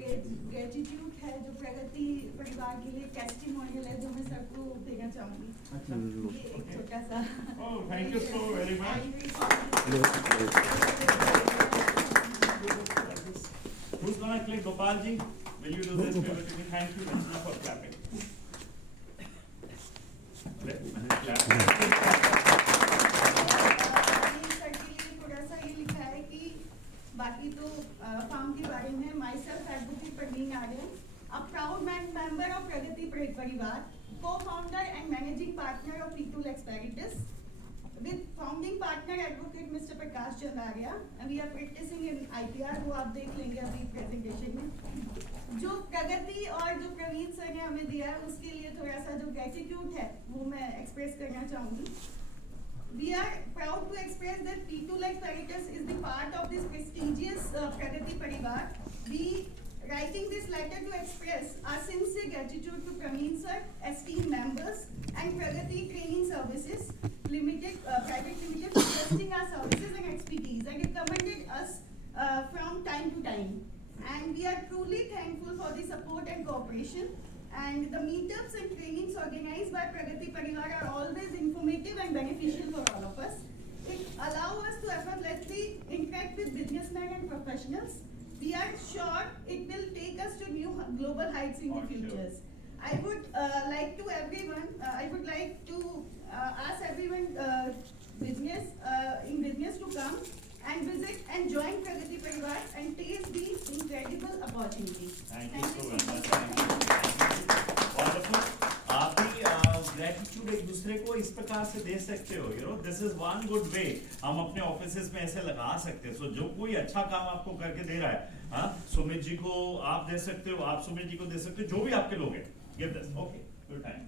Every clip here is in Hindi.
ग्रेटिट्यूड है जो प्रगति परिवार के लिए टेस्टिमोनियल है जो मैं सबको देना चाहूंगी। ये एक छोटा सा thank you so very much. Who's gonna click? Gopal ji, will you do this favor to me? Thank you for clapping. थोड़ा सा ये लिखा है कि बाकी तो फार्म के बारे में myself advocate Parveen Aryan, a proud member of Pragati Parivar, co-founder and managing partner of P2 Experitus, with founding partner advocate Mr. Prakash Chandaria, and we are practicing in IPR, वो आप देख लेंगे अभी प्रेजेंटेशन में। जो प्रगति और जो प्रवीण सर ने हमें दिया है उसके लिए थोड़ा सा जो ग्रेटिट्यूड है वो मैं एक्सप्रेस करना चाहूँगी। We are proud to express that P2 Experitus is the part of this prestigious Pragati Parivar. We writing this letter to express our sincere gratitude to Praveen sir, esteemed members, and Pragati Training Services Limited, Private Limited, for trusting our services and expertise and recommended us from time to time. And we are truly thankful for the support and cooperation. And the meetups and trainings organized by Pragati Parivar are always informative and beneficial for all of us. It allows us to effortlessly interact with businessmen and professionals. We are sure it will take us to new global heights in the futures. I would like to ask everyone in business to come and visit and join Pragati Parivar and taste these incredible opportunities. Thank you so much. Wonderful. आप भी ग्रेटिट्यूड एक दूसरे को इस प्रकार से दे सकते हो, you know, this is one good way. हम अपने ऑफिसेस में ऐसे लगा सकते हैं। सो जो कोई अच्छा काम आपको करके दे रहा है, हाँ, सुमित जी को आप दे सकते हो, आप सुमित जी को दे सकते हो, जो भी आपके लोग हैं, give this. Okay, good time.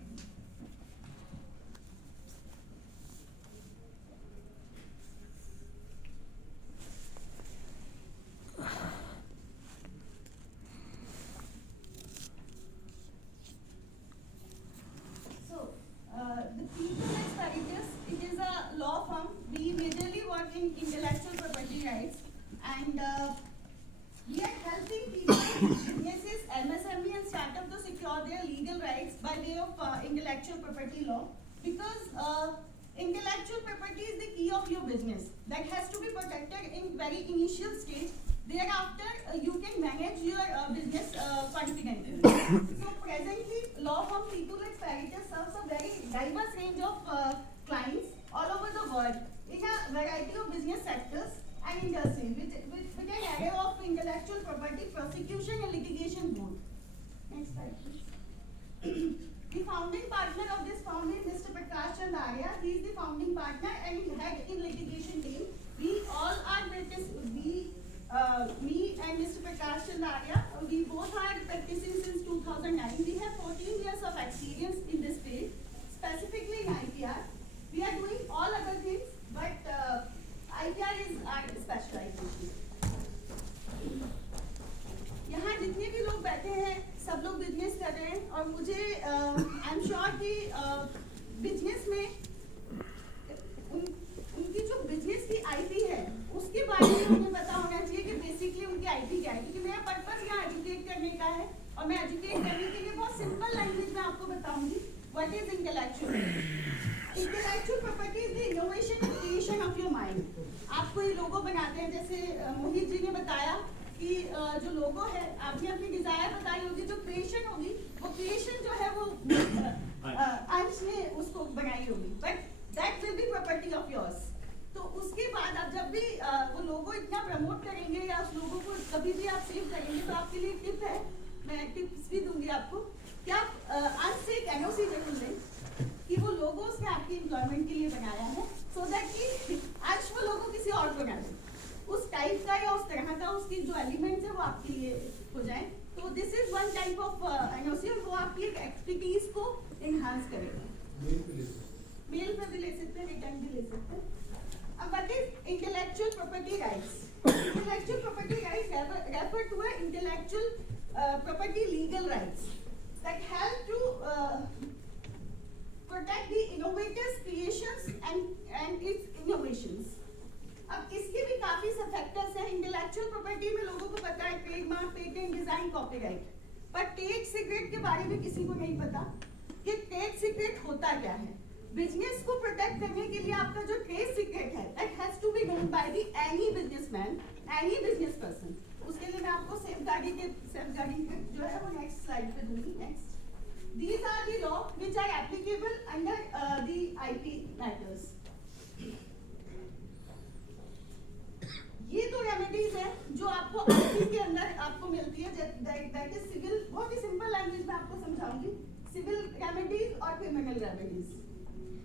The P2 Experitus, it is a law firm. We majorly work in intellectual property rights, and we are helping people, businesses, MSME and startup to secure their legal rights by way of intellectual property law, because intellectual property is the key of your business that has to be protected in very initial stage. Thereafter, you can manage your business confidently. So presently, law firm P2 Experitus serves a very diverse range of clients all over the world in a variety of business sectors and industries with an array of intellectual property prosecution and litigation both. Next slide, please. The founding partner of this firm is Mr. Prakash Chandaria. He is the founding partner and head in litigation team. We all are me and Mr. Prakash Chandaria, we both are practicing since 2009. We have 14 years of experience in this field, specifically in IPR. We are doing all other things, but IPR is our specialization. यहाँ जितने भी लोग बैठे हैं, सब लोग बिजनेस कर रहे हैं, और मुझे आई एम श्योर कि बिजनेस में उनकी जो बिजनेस की आईपी है उसके बारे में उन्हें पता होना चाहिए कि बेसिकली उनकी आईपी क्या है, क्योंकि मेरा पर्पस यहाँ एजुकेट करने का है, और मैं एजुकेट करने के लिए बहुत सिंपल लैंग्वेज में आपको बताऊंगी what is intellectual property is the innovation and creation of your mind. आप कोई लोगो बनाते हैं, जैसे मोहित जी ने बताया कि जो लोगो है, आपने अपनी डिजायर बताई होगी, जो क्रिएशन होगी वो क्रिएशन जो है वो अंश ने उसको बनाई होगी, but that will be property of yours. तो उसके बाद आप जब भी वो लोगो इतना प्रमोट करेंगे या उस लोगो को कभी भी आप सेव करेंगे, तो आपके लिए टिप है, मैं टिप्स भी दूंगी आपको कि आप आज से एक एनओसी जरूर लें कि वो लोगो उसने आपकी एम्प्लॉयमेंट के लिए बनाया है, सो दैट कि आज वो लोगो किसी और को ना दे, उस टाइप का या उस तरह का उसकी जो एलिमेंट्स है वो आपके लिए हो जाए। तो this is one type of NOC, और वो आपकी एक एक्सपर्टीज को एनहांस करेगा। मेल पे भी ले सकते हैं, रिटर्न भी ले सकते हैं। What is intellectual property rights? Intellectual property rights refer to intellectual property legal rights that help to protect the innovators' creations and its innovations. अब इसके भी काफी फैक्टर्स हैं। इंटेलेक्चुअल प्रॉपर्टी में लोगों को पता है ट्रेडमार्क, पेटेंट, डिजाइन, कॉपीराइट, पर ट्रेड सीक्रेट के बारे में किसी को नहीं पता कि ट्रेड सीक्रेट होता क्या है। बिजनेस को प्रोटेक्ट करने के लिए आपका जो ट्रेड सीक्रेट है that has to be known by the any businessman, any business person. उसके लिए मैं आपको सेफगार्डिंग के जो है वो नेक्स्ट स्लाइड पे दूंगी। Next, these are the law which are applicable under the IP matters. ये तो रेमेडीज है जो आपको आईपी के अंदर आपको मिलती है, दैट इज सिविल। बहुत ही सिंपल लैंग्वेज में आपको समझाऊंगी, सिविल रेमेडीज और क्रिमिनल रेमेडीज।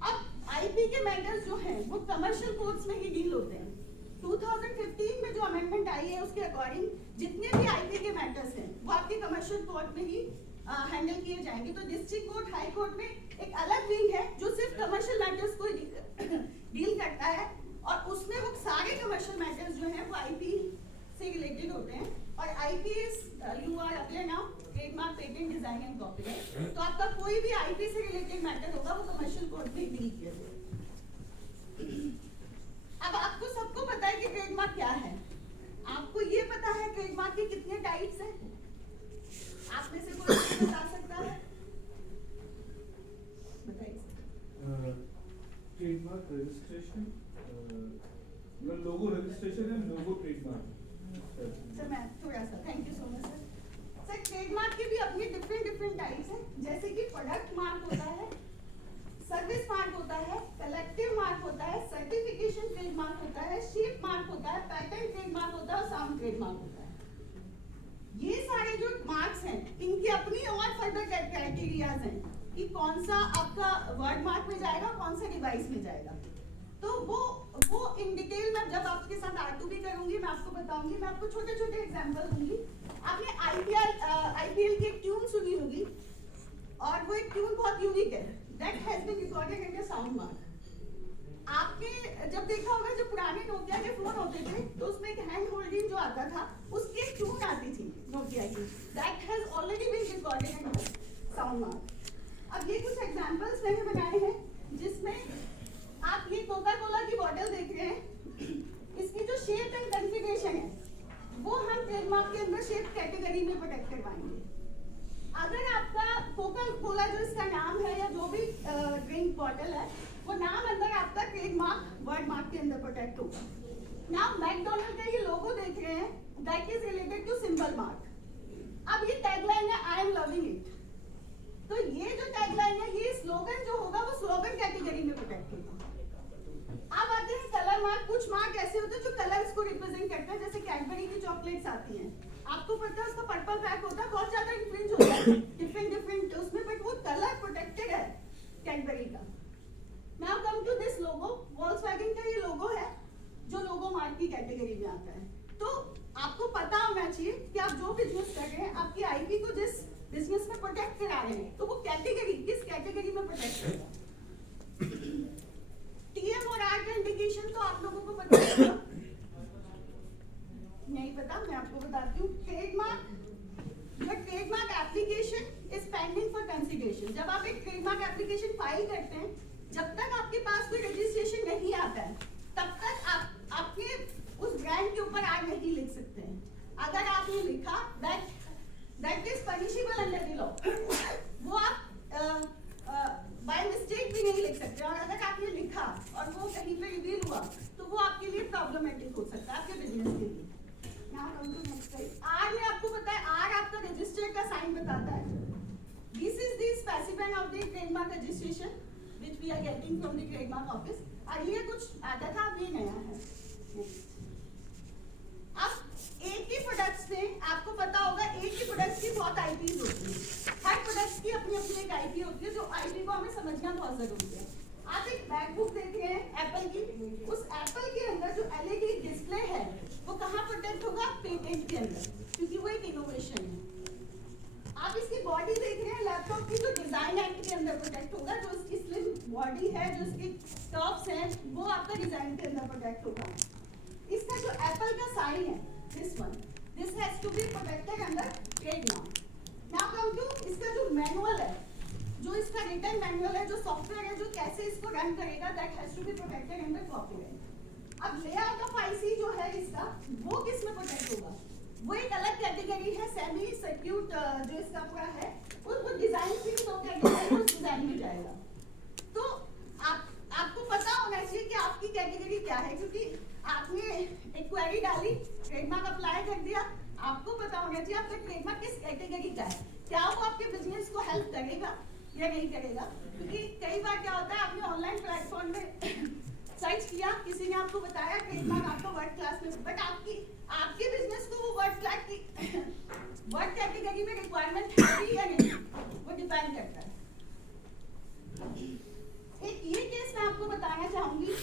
अब आईपी के मैटर्स जो हैं वो कमर्शियल कोर्ट्स में ही डील होते हैं। 2015 में जो अमेंडमेंट आई है उसके अकॉर्डिंग जितने भी आईपी के मैटर्स हैं वो आपके कमर्शियल कोर्ट में ही हैंडल किए जाएंगे। तो डिस्ट्रिक्ट कोर्ट, हाई कोर्ट में एक अलग विंग है जो सिर्फ कमर्शियल मैटर्स को डील करता है, और उसमें वो सारे कमर्शियल मैटर्स जो हैं वो आईपी से रिलेटेड होते हैं। और IP is you are aware now, trademark, patent, design and copyright. तो आपका कोई भी आईपी से रिलेटेड मैटर होगा वो कमर्शियल कोर्ट में डील किया जाएगा। अब आपको सबको पता है कि ट्रेडमार्क क्या है। आपको ये पता है ट्रेडमार्क के कितने टाइप्स हैं? आप में से कोई बता सकता है? बताइए। Trademark registration, logo registration and logo trademark. Sir मैं थोड़ा सा, thank you so much sir. Sir trademark के भी अपने डिफरेंट टाइप्स हैं, जैसे कि प्रोडक्ट मार्क होता है, सर्विस मार्क होता है, कलेक्टिव मार्क होता है, सर्टिफिकेशन ट्रेडमार्क होता है, शेप मार्क होता है, पैटर्न ट्रेडमार्क होता है और साउंड ट्रेडमार्क होता है। ये सारे जो मार्क्स हैं इनकी अपनी और फर्दर क्राइटेरियाज हैं कि कौन सा आपका वर्ड मार्क में जाएगा, कौन सा डिवाइस में जाएगा। तो वो इन डिटेल में जब आपके साथ R2 भी करूंगी मैं आपको बताऊंगी। मैं आपको छोटे छोटे एग्जांपल दूंगी। आपने आईपीएल की एक ट्यून सुनी होगी और वो एक ट्यून बहुत यूनिक है, that has been recorded in the sound mark. आपने जब देखा होगा जो पुराने नोकिया के फोन होते थे तो उसमें एक हैंड होल्डिंग जो आता था उसकी एक ट्यून आती थी नोकिया की, that has already been recorded in the sound mark. अब ये कुछ एग्जांपल्स मैंने बनाए हैं जिसमें आप ये कोका कोला की बॉटल देख रहे हैं, इसकी जो शेप एंड कॉन्फ़िगरेशन है वो हम ट्रेडमार्क के अंदर शेप कैटेगरी में प्रोटेक्ट करवाएंगे। अगर आपका कोका कोला जो इसका नाम है या जो भी ड्रिंक बॉटल है वो नाम अंदर आपका ट्रेडमार्क वर्ड मार्क के अंदर प्रोटेक्ट होगा। नाउ मैकडॉनल्ड का ये लोगो देख रहे हैं, that is related to symbol mark. अब ये टैगलाइन है आई एम लविंग इट, तो ये जो टैगलाइन है ये स्लोगन जो होगा वो स्लोगन कैटेगरी में प्रोटेक्ट होगा। अब आते हैं कलर मार्क। कुछ मार्क ऐसे होते हैं जो कलर्स को रिप्रेजेंट करते हैं, जैसे कैडबरी की चॉकलेट्स आती हैं, आपको पता है उसका पर्पल पैक होता है, बहुत ज्यादा इंफ्रिंज होता है डिफरेंट उसमें, बट वो कलर प्रोटेक्टेड है कैडबरी का। Now come to this logo, Volkswagen का ये लोगो है जो लोगो मार्क की कैटेगरी में आता है। तो आपको पता होना चाहिए कि आप जो बिजनेस कर रहे हैं आपकी आईपी को जिस बिजनेस में प्रोटेक्ट करा रहे हैं तो वो कैटेगरी किस कैटेगरी में प्रोटेक्ट होगा। टीएम और आर का इंडिकेशन तो आप लोगों को पता होगा, नहीं पता मैं आपको बताती हूँ। Trademark application is pending for consideration. जब आप एक ट्रेडमार्क एप्लीकेशन फाइल करते हैं, जब तक आपके पास कोई रजिस्ट्रेशन नहीं आता है तब तक आप अपने उस ब्रांड के ऊपर आर नहीं लिख सकते हैं। अगर आपने लिखा that is punishable under the law, वो आप बाय मिस्टेक भी नहीं लिख सकते। और अगर आपने लिखा और वो कहीं पे रिवील हुआ तो वो आपके लिए प्रॉब्लमेटिक हो सकता है आपके बिजनेस के लिए। Now come to next slide. आर में आपको पता है आर आपका रजिस्टर का साइन बताता है। This is the specimen of the trademark registration which we are getting from the trademark office. ये कुछ आता था, अब ये नया है। अब एक ही प्रोडक्ट्स में आपको पता होगा एक ही प्रोडक्ट्स की बहुत आईपीज होती हैं। हर प्रोडक्ट्स की अपनी अपनी एक आईपी होती है, जो आईपी को हमें समझना बहुत जरूरी है। आप एक मैकबुक देख रहे हैं एप्पल की, उस एप्पल के अंदर जो एलईडी डिस्प्ले है वो कहाँ प्रोटेक्ट होगा? पेटेंट के अंदर, क्योंकि वो एक इनोवेशन है। आप इसकी बॉडी देख रहे हैं लैपटॉप की, जो डिजाइन एक्ट के अंदर प्रोटेक्ट होगा। जो इसकी स्लिम बॉडी है, जो इसकी कर्व्स हैं, वो आपका डिजाइन के अंदर प्रोटेक्ट होगा। इसका जो एप्पल का साइन है, this has to be protected under trademark. Now come to इसका जो मैनुअल है, जो इसका रिटन मैनुअल है, जो सॉफ्टवेयर है जो कैसे इसको रन करेगा, that has to be protected under copyright. अब लेआउट ऑफ आईसी जो है इसका, वो किस में प्रोटेक्ट होगा? वो एक अलग कैटेगरी है, सेमी सर्क्यूट जो इसका पूरा है, वो डिजाइन की तो कैटेगरी उस डिजाइन में जाएगा। तो आपको पता होना चाहिए कि आपकी कैटेगरी क्या है, क्योंकि आपने एक क्वेरी डाली, ट्रेडमार्क अप्लाई कर दिया, आपको पता होना चाहिए आपका ट्रेडमार्क किस कैटेगरी का है, क्या वो आपके बिजनेस को हेल्प करेगा या नहीं करेगा। क्योंकि कई बार क्या होता है, आपने ऑनलाइन प्लेटफॉर्म में सर्च किया, किसी ने आपको बताया ट्रेडमार्क आपका वर्ड क्लास में, बट आपके बिजनेस को वो वर्ड कैटेगरी में रिक्वायरमेंट है या नहीं, वो डिपेंड करता है। एक ये केस मैं आपको बताना चाहूंगी,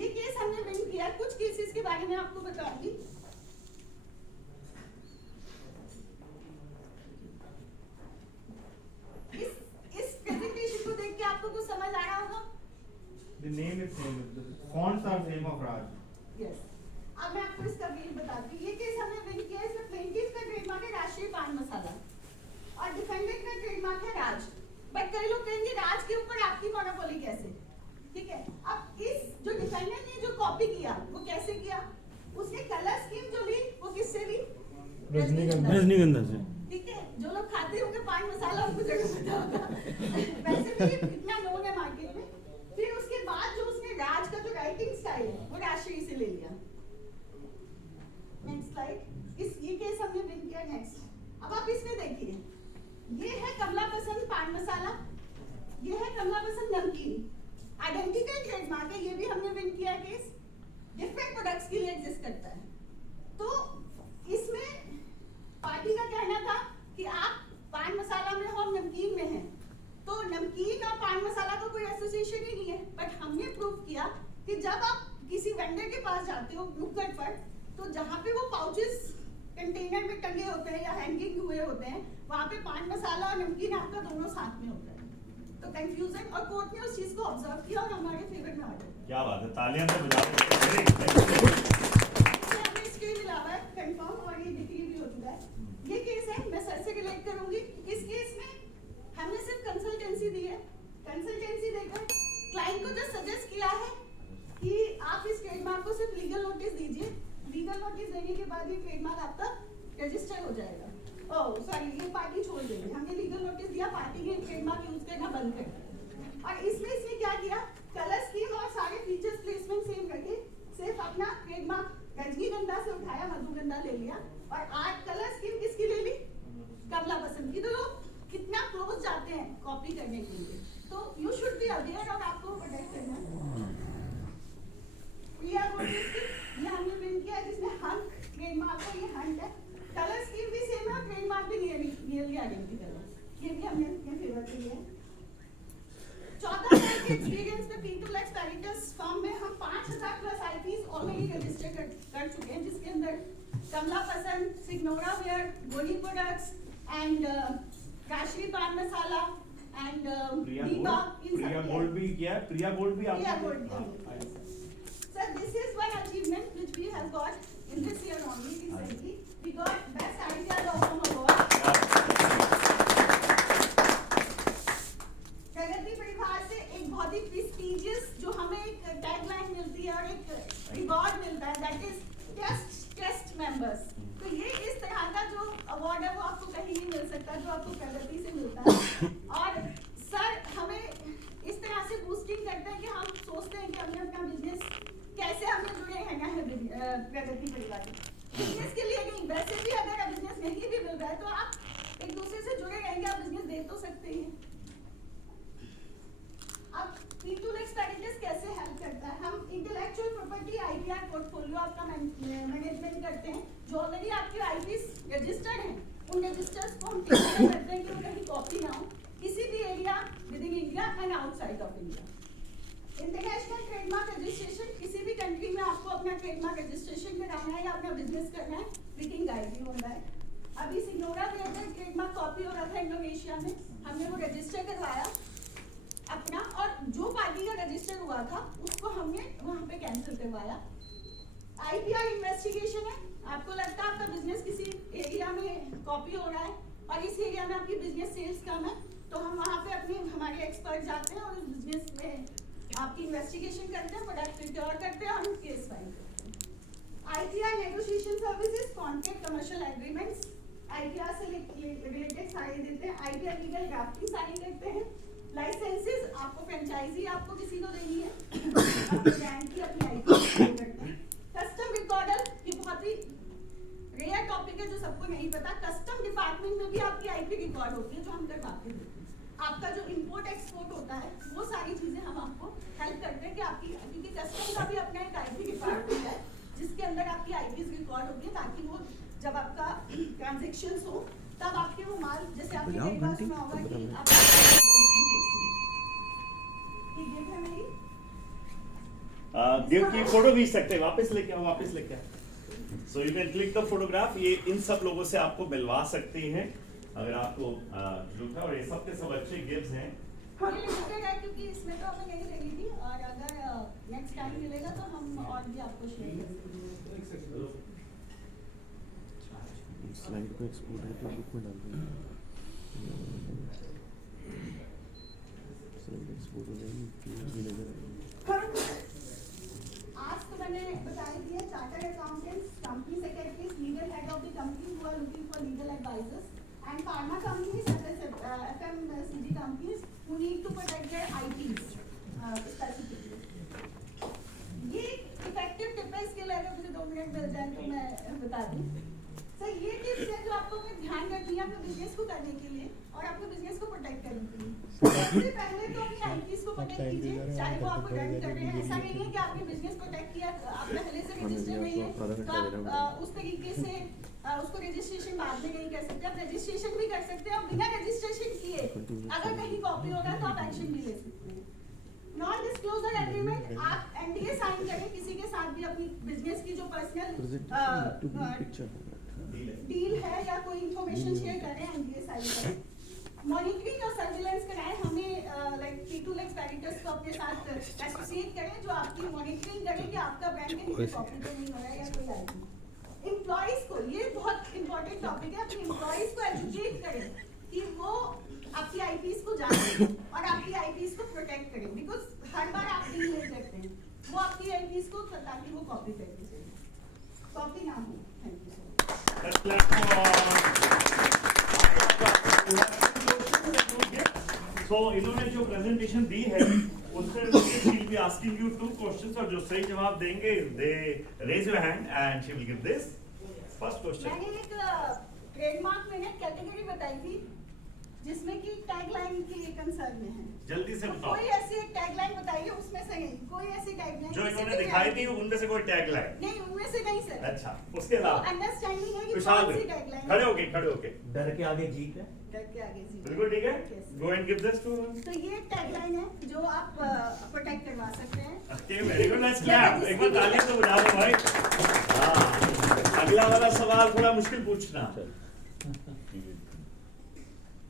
ये केस हमने विन किया, कुछ केसेस के बारे में आपको बताऊंगी। इस प्रेजेंटेशन को देख के आपको कुछ समझ आ रहा होगा? The name is same. The fonts are same of Raj. Yes. अब मैं आपको इसका बिल बताती हूँ। ये केस हमने विन किया, इसमें प्लेंटिफ का ट्रेडमार्क है राष्ट्रीय पान मसाला और डिफेंडेंट का ट्रेडमार्क है राज। बट कई लोग कहेंगे राज के ऊपर आपकी मोनोपोली कैसे? ठीक है, अब इस जो डिफेंडेंट ने जो कॉपी किया वो कैसे किया? उसने कलर स्कीम जो ली वो किससे ली? रजनीगंधा से। ठीक है, जो लोग खाते होंगे पान मसाला उनको जरूर पता होगा। वैसे भी इतना नोन है मार्केट में। फिर उसके बाद जो उसने राज का जो राइटिंग स्टाइल है वो राष्ट्रीय से ले लिया। Next slide. ये केस हमने विन किया। नेक्स्ट, अब आप इसमें देखिए, ये है कमला पसंद पान मसाला, ये है कमला पसंद नमकीन, आइडेंटिकल ट्रेडमार्क है, ये भी हमने विन किया केस, डिफरेंट प्रोडक्ट्स के लिए एग्जिस्ट करता है। तो इसमें पार्टी का कहना था कि आप पान मसाला में हो, नमकीन में हैं, तो नमकीन और पान मसाला का कोई एसोसिएशन ही नहीं है। बट हमने प्रूव किया कि जब आप किसी वेंडर के पास जाते हो नुक्कड़ पर, तो जहाँ पे वो पाउचेस कंटेनर में टंगे होते हैं या हैंगिंग हुए होते हैं, वहाँ पे पान मसाला और नमकीन आपका दोनों साथ में होता है। तो कंफ्यूजन, और कोर्ट ने उस चीज को ऑब्जर्व किया और हमारे फेवर में ऑर्डर किया। क्या बात है, तालियां तो बजा दो। हमने इसके अलावा कंफर्म और ये डिग्री भी हो चुका है। ये केस है, मैं सर से रिलेट करूंगी। इस केस में हमने सिर्फ कंसल्टेंसी दी है। कंसल्टेंसी देकर क्लाइंट को जो सजेस्ट किया है कि आप इस ट्रेडमार्क को सिर्फ लीगल नोटिस दीजिए। लीगल नोटिस देने के बाद ये ट्रेडमार्क आपका रजिस्टर हो जाएगा। ओह सॉरी, ये पार्टी छोड़ देंगे। हमने लीगल नोटिस दिया, पार्टी ने ट्रेडमार्क यूज करना बंद कर दिया। और इसमें इसने क्या किया, कलर स्कीम और सारे फीचर्स प्लेसमेंट सेम रखे, सिर्फ अपना ट्रेडमार्क रजनीगंधा से उठाया, मधुगंधा ले लिया, और आज कलर स्कीम किसकी ले ली? कमला पसंद की। तो लोग कितना क्लोज जाते हैं कॉपी करने के लिए। तो यू शुड बी अवेयर और आपको प्रोटेक्ट करना है। ये हमने विन किया, जिसमें हंक ट्रेडमार्क है, ये हंक है। कलर स्कीम भी सेम है और ट्रेडमार्क भी नियरली आइडेंटिकल है। ये भी हमने अपने फेवर के लिए। 14 साल के एक्सपीरियंस में P2Lex पैरिटस फॉर्म में हम 5000 प्लस आईपीस ऑलरेडी रजिस्टर कर चुके हैं, जिसके अंदर कमला पसंद, सिग्नोरा वेयर, गोली प्रोडक्ट्स एंड राष्ट्रीय पान मसाला एंड प्रिया गोल्ड भी किया है। प्रिया गोल्ड भी Priya आपने Gold, yeah. Sir, this is one achievement which we have got in this year only recently. We got Best Ideas Awesome Award. प्रगति परिवार से एक बहुत ही prestigious जो हमें एक टैगलाइन मिलती है और एक रिवॉर्ड मिलता है, that is trust members. तो ये इस तरह का जो अवार्ड है वो आपको कहीं नहीं मिल सकता जो आपको प्रगति से मिलता है। और सर हमें इस तरह से बूस्टिंग करते हैं कि हम सोचते हैं कि हमने अपना बिजनेस कैसे हमें जुड़े रहना है प्रगति परिवार के बिजनेस के लिए नहीं। वैसे भी अगर बिजनेस नहीं भी मिल रहा है तो आप एक दूसरे से जुड़े रहेंगे, आप बिजनेस दे तो सकते हैं। अब P2Lex पैरिटस कैसे हेल्प करता है? हम इंटेलेक्चुअल प्रॉपर्टी IPR पोर्टफोलियो आपका मैनेजमेंट करते हैं। जो ऑलरेडी आपके IPs रजिस्टर्ड हैं, उन रजिस्टर्स को हम टेक करते हैं कि वो कहीं कॉपी ना हो किसी भी area with in India and outside of India. International trademark registration, किसी भी कंट्री में आपको अपना ट्रेडमार्क रजिस्ट्रेशन कराना है या अपना बिजनेस करना है, we can guide you on that. अभी सिग्नोरा वेयर ट्रेडमार्क कॉपी हो रहा था इंडोनेशिया में, हमने वो रजिस्टर करवाया अपना, और जो पार्टी का रजिस्टर हुआ था उसको हमने वहाँ पे कैंसिल करवाया। IPR इन्वेस्टिगेशन है, आपको लगता है आपका बिजनेस किसी एरिया में कॉपी हो रहा है और इस एरिया में आपकी बिजनेस सेल्स कम है, तो हम वहाँ पे अपने हमारे एक्सपर्ट जाते हैं और उस बिजनेस में आपकी इन्वेस्टिगेशन करते हैं, प्रोडक्ट रिकवर करते हैं और केस फाइल करते हैं। ITR negotiation services, contract, commercial agreements ITR से रिलेटेड सारे देते हैं। ITR लीगल ड्राफ्टिंग सारी करते हैं। लाइसेंसेस आपको फ्रेंचाइजी आपको किसी को देनी है, अपने ब्रांड की अपनी ITR करते हैं। कस्टम रिकॉर्डर, ये बहुत ही रेयर टॉपिक है जो सबको नहीं पता। कस्टम डिपार्टमेंट में भी आपकी IP रिकॉर्ड होती है जो हम करवाते हैं। आपका जो इंपोर्ट एक्सपोर्ट होता है वो सारी चीजें हम आपको हेल्प करते हैं कि आपकी, क्योंकि कस्टम का भी अपना एक IP डिपार्टमेंट है जिसके अंदर आपकी IPs रिकॉर्ड होती है, ताकि वो जब आपका ट्रांजेक्शन्स हो तब आपके वो माल, जैसे आपने कई बार सुना होगा कि आप ये गिफ्ट है मेरी, गिफ्ट की फोटो खींच सकते हैं, वापस लेके आओ, वापस लेके आओ। So you can click the photograph. ये इन सब लोगों से आपको मिलवा सकते हैं अगर आपको जरूरत है, और ये सब के सब अच्छे गिफ्ट्स हैं। ये लिमिटेड है क्योंकि इसमें तो हमें नहीं लगी थी, और अगर नेक्स्ट टाइम मिलेगा तो हम और भी आपको शेयर करेंगे। स्लाइड को एक्सपोर्ट करके बुक में डाल देंगे। स्लाइड एक्सपोर्ट हो जाएगी, भी नजर आएगी। आज तो मैंने बताई थी chartered accountants, company secretaries, legal head of the company who are looking for legal advisers, and pharma companies such as FMCG companies who need to protect their IPs specifically. ये इफेक्टिव टिप है, इसके लिए अगर मुझे 2 मिनट मिल जाए तो मैं बता दूं। सर ये टिप्स है जो आपको अपने ध्यान रखनी है अपने बिजनेस को करने के लिए और अपने बिजनेस को प्रोटेक्ट करने के लिए। सबसे पहले तो अपनी IPs को प्रोटेक्ट कीजिए, चाहे वो आपको रन कर रहे हैं। ऐसा नहीं है कि आपने बिजनेस प्रोटेक्ट किया, आप पहले से रजिस्टर नहीं है तो आप उस तरीके से उसको रजिस्ट्रेशन बाद में नहीं कर सकते। आप रजिस्ट्रेशन भी कर सकते हैं और बिना रजिस्ट्रेशन किए अगर कहीं कॉपी होगा तो आप एक्शन भी ले सकते हैं। नॉन डिस्क्लोजर एग्रीमेंट, आप NDA साइन करें किसी के साथ भी, अपनी बिजनेस की जो पर्सनल डील है या कोई इंफॉर्मेशन शेयर करें, NDA साइन करें। मॉनिटरिंग और सर्विलेंस कराएं, हमें लाइक P2 एक्सपेडिटर्स को अपने साथ एसोसिएट करें जो आपकी मॉनिटरिंग करें कि आपका ब्रांड कहीं कॉपी तो नहीं हो रहा है या कोई आईडी। एम्प्लॉइज को, ये बहुत इंपॉर्टेंट टॉपिक है, अपने एम्प्लॉइज को एजुकेट करें कि वो आपकी IPs को जाने और आपकी IPs को प्रोटेक्ट करें, बिकॉज हर बार आप डील नहीं करते हैं, वो आपकी IPs को ताकि वो कॉपी करके दें, कॉपी ना हो। Thank you so much. So इन्होंने जो प्रेजेंटेशन दी है उससे she will be asking you 2 questions, और जो सही जवाब देंगे they raise your hand and she will give this first question. मैंने एक ट्रेडमार्क में कैटेगरी बताई थी जिसमें कि टैगलाइन की कंसर्न में है। जल्दी से बताओ, कोई ऐसी एक टैगलाइन बताइए उसमें से नहीं, कोई ऐसी टैगलाइन जो इन्होंने दिखाई थी उनमें से कोई टैग लाइन। नहीं, उनमें से नहीं सर। अच्छा, उसके अलावा अंडरस्टैंडिंग है कि विशाल कौन सी भाई, टैगलाइन खड़े होके डर के आगे जीत है। डर के आगे जी। बिल्कुल ठीक है, Yes. Go and give this to तो ये टैगलाइन है जो आप प्रोटेक्ट करवा सकते हैं। Okay, very good, let's clap. एक बार तालियां तो बजा दो भाई। हां, अगला वाला सवाल थोड़ा मुश्किल पूछना।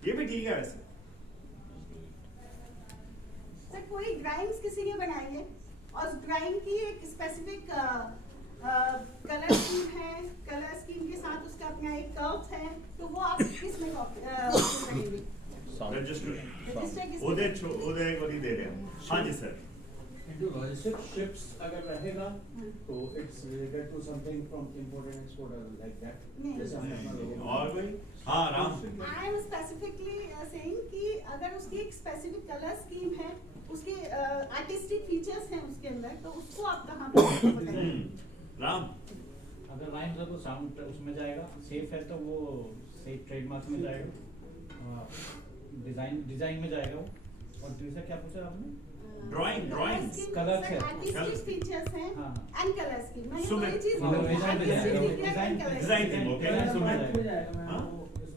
ये भी ठीक है वैसे। सर कोई ड्राइंग्स किसी ने बनाई है और ड्राइंग की एक स्पेसिफिक कलर स्कीम है, कलर स्कीम के साथ उसका अपना एक कर्व है, तो वो आप किस में करेंगे? रजिस्टर उदय को नहीं दे रहे हैं। हाँ जी सर। Into logistics, ships अगर रहेगा तो it's related to something from import and export or like that. नहीं। जैसे हमने अपना logo और कोई? हाँ, Ram. I am specifically saying कि अगर उसकी एक स्पेसिफिक कलर स्कीम है, उसके आर्टिस्टिक फीचर्स हैं उसके अंदर, तो उसको आप कहाँ पे बताएंगे? राम। अगर राइम है तो साउंड उसमें जाएगा, सेफ है तो वो सेफ ट्रेडमार्क में जाएगा, डिजाइन में जाएगा वो। और दूसरा क्या पूछा आपने? ड्राइंग कलर है, आर्टिस्टिक फीचर्स हैं हाँ। And colour scheme. मैंने सुमित, कोई चीज हाँ, डिजाइन में जाएगा, डिजाइन थी, ओके। हाँ?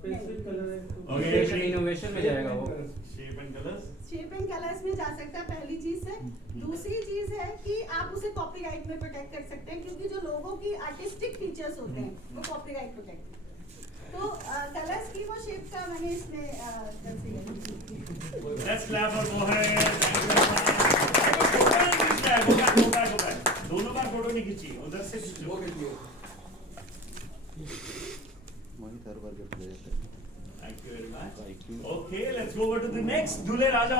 specific color है तो ओके, इनोवेशन में जाएगा वो। Shape and colours. Shape and colours में जा सकता है, पहली चीज है। दूसरी चीज है कि आप उसे कॉपीराइट में प्रोटेक्ट कर सकते हैं, क्योंकि जो लोगों की आर्टिस्टिक फीचर्स होते हैं वो कॉपीराइट प्रोटेक्ट करते हैं। तो कलर स्कीम और शेप का मैंने इसमें लेट्स क्लैप और वो है। Go back. दोनों बार फोटो नहीं खींची, उधर से वो देखिए। हमारी हर बार गिफ्ट ले जाते हैं। Thank you very much. Thank you. Okay, let's go over to the next दूल्हे राजा।